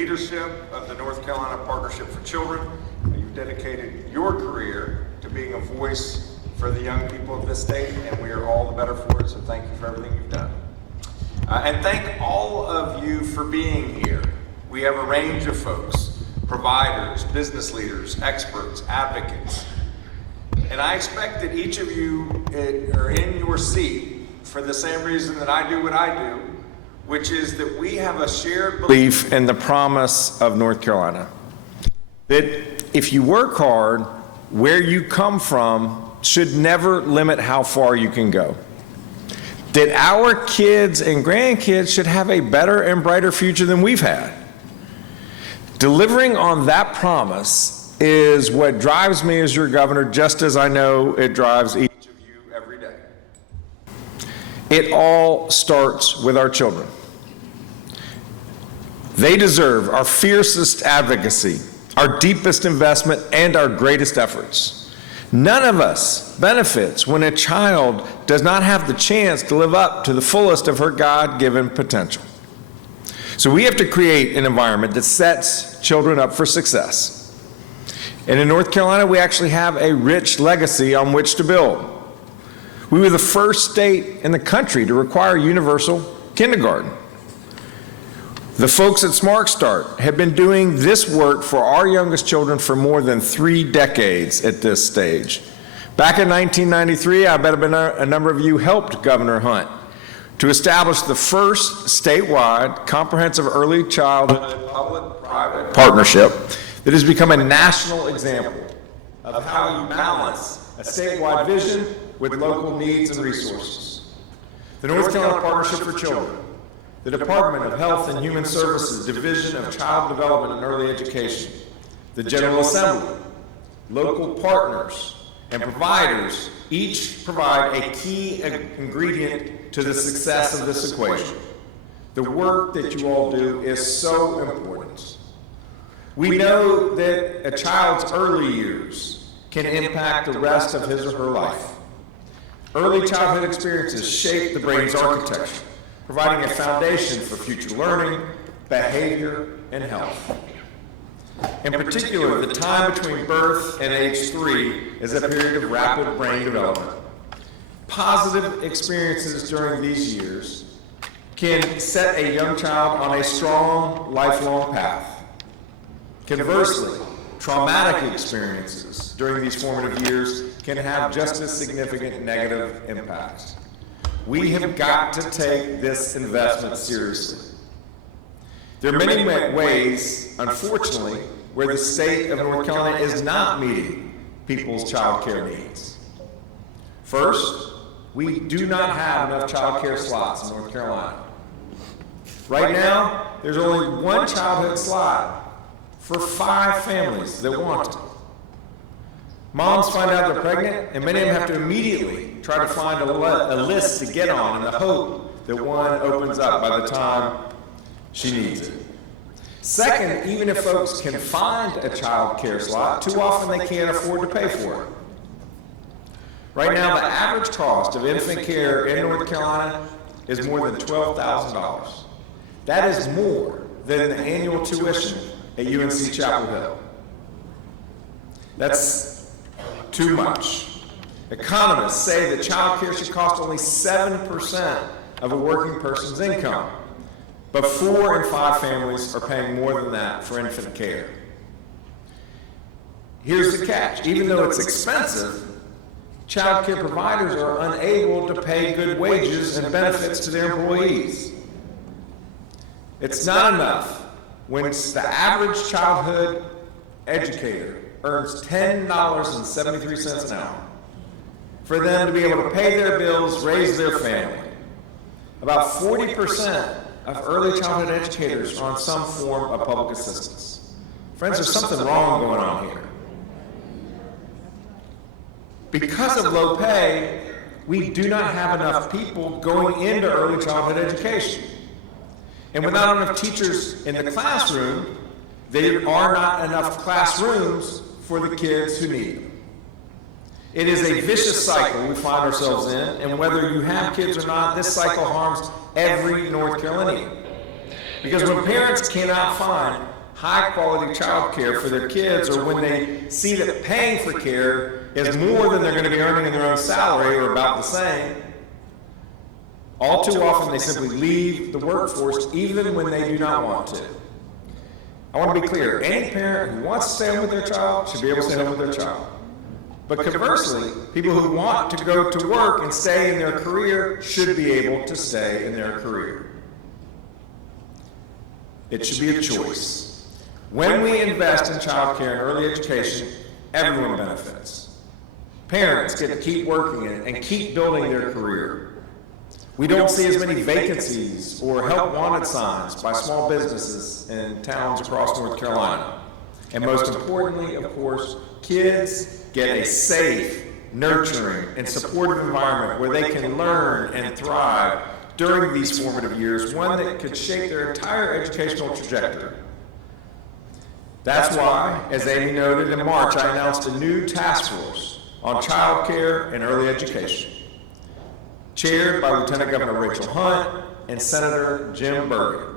leadership of the North Carolina Partnership for Children. You've dedicated your career to being a voice for the young people of this state, and we are all the better for it, so thank you for everything you've done. And thank all of you for being here. We have a range of folks, providers, business leaders, experts, advocates. And I expect that each of you are in your seat for the same reason that I do what I do, which is that we have a shared belief in the promise of North Carolina. That if you work hard, where you come from should never limit how far you can go. That our kids and grandkids should have a better and brighter future than we've had. Delivering on that promise is what drives me as your governor, just as I know it drives each of you every day. It all starts with our children. They deserve our fiercest advocacy, our deepest investment, and our greatest efforts. None of us benefits when a child does not have the chance to live up to the fullest of her God-given potential. So we have to create an environment that sets children up for success. And in North Carolina, we actually have a rich legacy on which to build. We were the first state in the country to require universal kindergarten. The folks at Smart Start have been doing this work for our youngest children for more than 3 decades at this stage. Back in 1993, I bet a number of you helped Governor Hunt to establish the first statewide comprehensive early childhood public-private partnership that has become a national example of how you balance a statewide vision with local needs and resources. The North Carolina Partnership for Children, the Department of Health and Human Services Division of Child Development and Early Education, the General Assembly, local partners, and providers each provide a key ingredient to the success of this equation. The work that you all do is so important. We know that a child's early years can impact the rest of his or her life. Early childhood experiences shape the brain's architecture, providing a foundation for future learning, behavior, and health. In particular, the time between birth and age 3 is a period of rapid brain development. Positive experiences during these years can set a young child on a strong, lifelong path. Conversely, traumatic experiences during these formative years can have just as significant negative impacts. We have got to take this investment seriously. There are many ways, unfortunately, where the state of North Carolina is not meeting people's child care needs. First, we do not have enough child care slots in North Carolina. Right now, there's only one childhood slot for 5 families that want it. Moms find out they're pregnant, and many of them have to immediately try to find a list to get on in the hope that one opens up by the time she needs it. Second, even if folks can find a child care slot, too often they can't afford to pay for it. Right now, the average cost of infant care in North Carolina is more than $12,000. That is more than the annual tuition at UNC Chapel Hill. That's too much. Economists say that child care should cost only 7% of a working person's income, but 4 in 5 families are paying more than that for infant care. Here's the catch. Even though it's expensive, child care providers are unable to pay good wages and benefits to their employees. It's not enough when the average childhood educator earns $10.73 an hour for them to be able to pay their bills, raise their family. About 40% of early childhood educators are on some form of public assistance. Friends, there's something wrong going on here. Because of low pay, we do not have enough people going into early childhood education. And without enough teachers in the classroom, there are not enough classrooms for the kids who need them. It is a vicious cycle we find ourselves in, and whether you have kids or not, this cycle harms every North Carolinian. Because when parents cannot find high-quality child care for their kids, or when they see that paying for care is more than they're going to be earning in their own salary or about the same, all too often they simply leave the workforce even when they do not want to. I want to be clear, any parent who wants to stay home with their child should be able to stay home with their child. But conversely, people who want to go to work and stay in their career should be able to stay in their career. It should be a choice. When we invest in child care and early education, everyone benefits. Parents get to keep working and keep building their career. We don't see as many vacancies or help wanted signs by small businesses in towns across North Carolina. And most importantly, of course, kids get a safe, nurturing, and supportive environment where they can learn and thrive during these formative years, one that could shape their entire educational trajectory. That's why, as Amy noted, in March I announced a new task force on child care and early education, chaired by Lieutenant Governor Rachel Hunt and Senator Jim Bergen.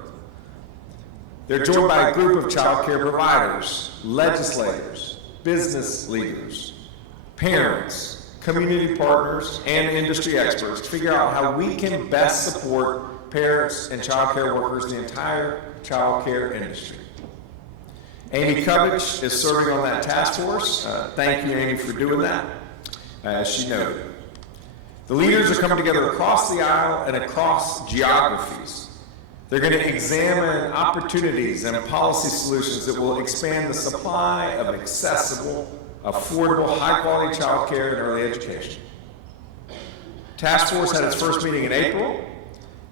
They're joined by a group of child care providers, legislators, business leaders, parents, community partners, and industry experts to figure out how we can best support parents and child care workers in the entire child care industry. Amy Covich is serving on that task force. Thank you, Amy, for doing that, as she noted. The leaders are coming together across the aisle and across geographies. They're going to examine opportunities and policy solutions that will expand the supply of accessible, affordable, high-quality child care and early education. Task Force had its first meeting in April.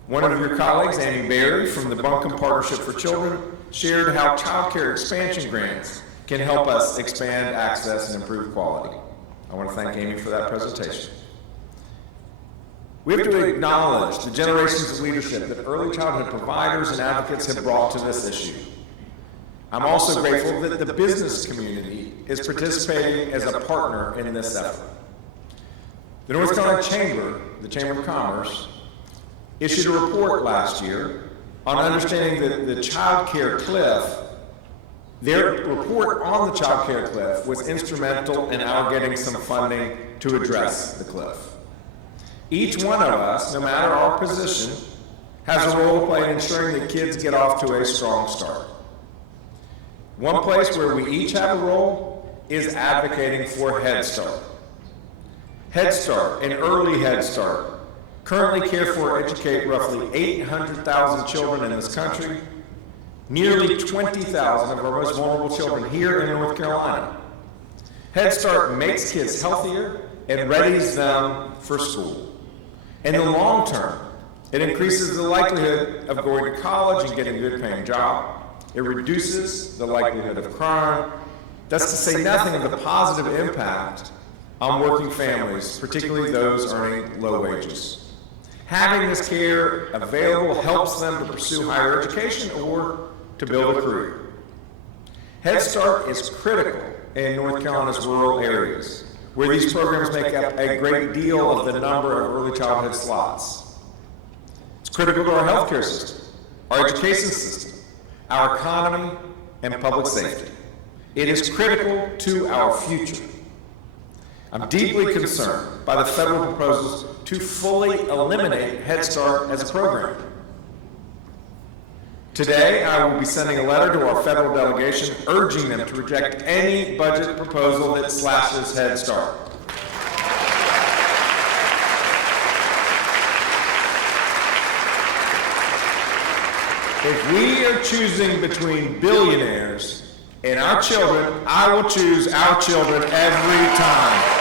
One of your colleagues, Amy Berry, from the Buncombe Partnership for Children, shared how child care expansion grants can help us expand access and improve quality. I want to thank Amy for that presentation. We have to acknowledge the generations of leadership that early childhood providers and advocates have brought to this issue. I'm also grateful that the business community is participating as a partner in this effort. The North Carolina Chamber, the Chamber of Commerce, issued a report last year on understanding the child care cliff. Their report on the child care cliff was instrumental in our getting some funding to address the cliff. Each one of us, no matter our position, has a role to play in ensuring that kids get off to a strong start. One place where we each have a role is advocating for Head Start. Head Start and Early Head Start currently care for or educate roughly 800,000 children in this country, nearly 20,000 of our most vulnerable children here in North Carolina. Head Start makes kids healthier and readies them for school. In the long term, it increases the likelihood of going to college and getting a good-paying job. It reduces the likelihood of crime. That's to say nothing of the positive impact on working families, particularly those earning low wages. Having this care available helps them to pursue higher education or to build a career. Head Start is critical in North Carolina's rural areas, where these programs make up a great deal of the number of early childhood slots. It's critical to our healthcare system, our education system, our economy, and public safety. It is critical to our future. I'm deeply concerned by the federal proposals to fully eliminate Head Start as a program. Today, I will be sending a letter to our federal delegation urging them to reject any budget proposal that slashes Head Start. If we are choosing between billionaires and our children, I will choose our children every time.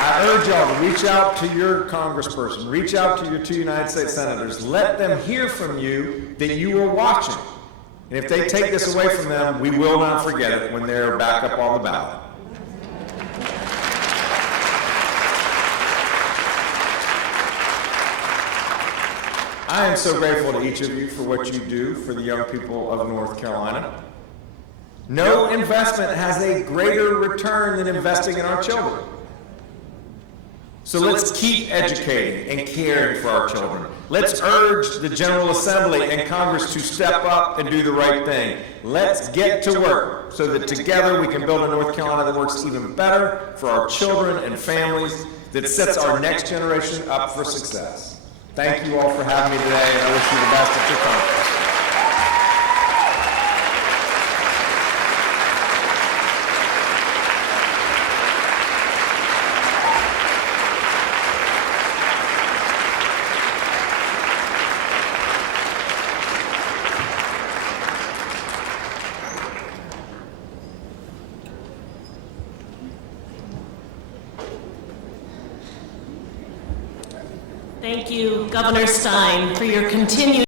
I urge y'all to reach out to your congressperson, reach out to your 2 United States senators, let them hear from you that you are watching. And if they take this away from them, we will not forget it when they're back up on the ballot. I am so grateful to each of you for what you do for the young people of North Carolina. No investment has a greater return than investing in our children. So let's keep educating and caring for our children. Let's urge the General Assembly and Congress to step up and do the right thing. Let's get to work so that together we can build a North Carolina that works even better for our children and families, that sets our next generation up for success. Thank you all for having me today, and I wish you the best at your conference. Thank you, Governor Stein, for your continued